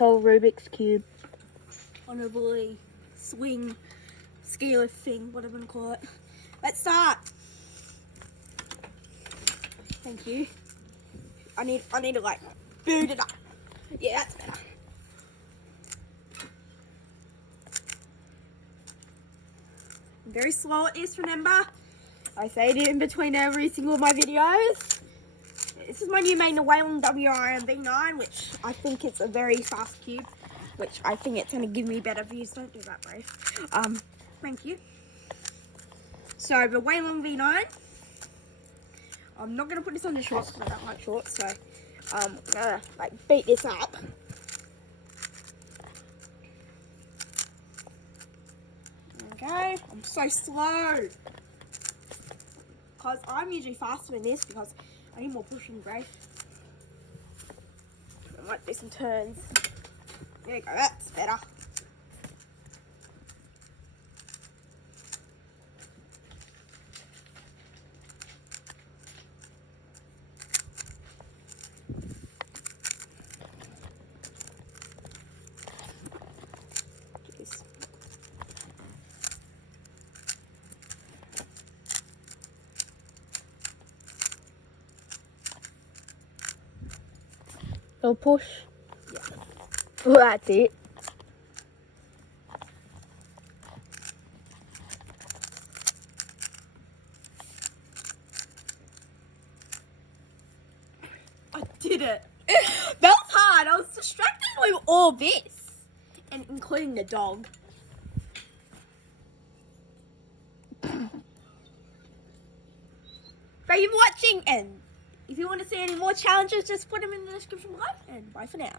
whole Rubik's Cube. On a bully swing scale thing, whatever you call it. Let's start. Thank you. I need to like boot it up. Yeah, that's better. I'm very slow at this, remember? I say it in between every single of my videos. This is my new main, the Whalen WRM V9, which I think it's a very fast cube, which I think it's going to give me better views. Don't do that, Brave. Thank you. So, the Whalen V9. I'm not going to put this on the shorts because I don't like shorts, so I'm going to like beat this up. Okay, I'm so slow. Because I'm usually faster than this because I need more pushing, Grace. I might do some turns. There you go, that's better. Jeez. Little push. Yeah. Well, that's it. I did it. That was hard. I was distracted with all this. And including the dog. Thank you for watching, and if you want to see any more challenges, just put them in the description below, and bye for now.